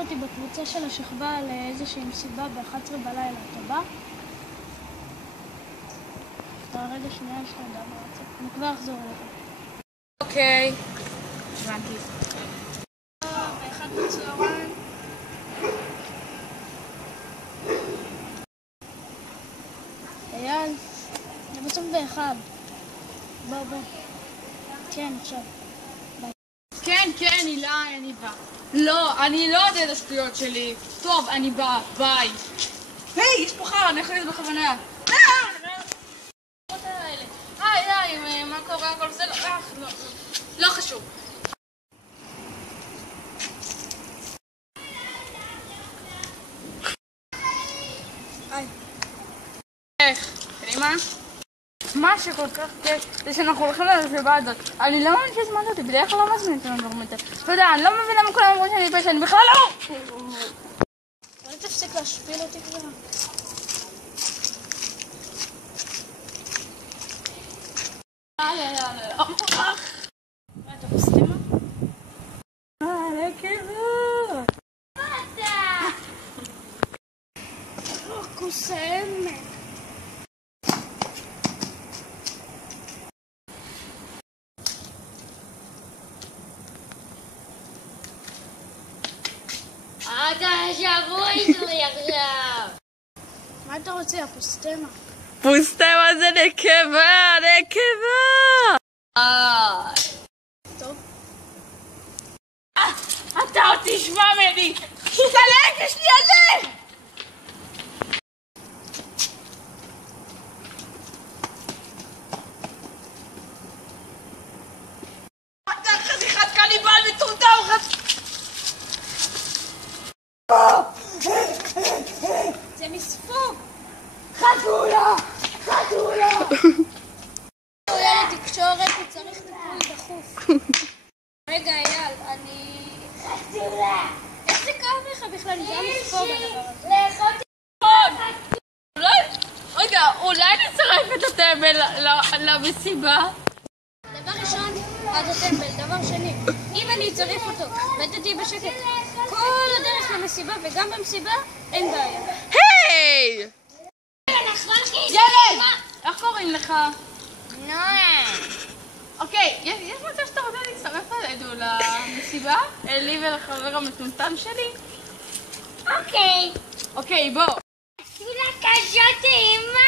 הזמינו אותי בקבוצה של השכבה לאיזושהי מסיבה ב-11 בלילה, אתה בא? רגע שנייה, יש לך הודעה בוואטסאפ. אני כבר אחזור אליך. אוקיי. הבנתי. באחד בצהריים. אייל, זה בסוף באחד. בוא. כן, עכשיו. כן, אילי, אני בא. לא, אני לא יודע את השטויות שלי. טוב, אני בא, ביי. היי, יש פה חר, אני יכולה להיות בכוונה. היי, מה קורה? כל זה לא חשוב. היי. איך? קדימה? מה שכל כך כיף זה שאנחנו הולכים למסיבה הזאת. אני לא מאמין שהזמנת אותי, בדרך כלל לא מזמין אותנו לדורמטר. אתה יודע, אני לא מבין למה כולם אמרו שאני פשע, אני בכלל לא! אולי תפסיק להשפיל אותי כבר? אתה פוסטמה? לכיוון! מה אתה? קוסמת. אתה שבוי שלי עכשיו. מה אתה רוצה, הפוסטמה? פוסטמה זה נקבה! טוב. אתה עוד תשמע ממני! תסלק, יש לי עלה! אתה חתיכת קניבל מטומטם! זה מספוג! חתולה! הוא ילד תקשורת, הוא צריך טיפול דחוף. רגע, אייל, אני... חתולה! איך זה קרה לך בכלל? זה היה מספוג הדבר הזה. לאכול רגע, אולי נצרף את הטמבל למסיבה? דבר ראשון, עד הטמבל. דבר שני, אם אני אצרף אותו ואתה תהיה בשקט כל הדרך למסיבה וגם במסיבה, אין בעיה. היי! ילד! איך קוראים לך? נועה. אוקיי, יש מצב שאתה רוצה להצטרף אלינו למסיבה? לי ולחבר המטומטם שלי? אוקיי. אוקיי, בוא. עשו לה קשות אימא.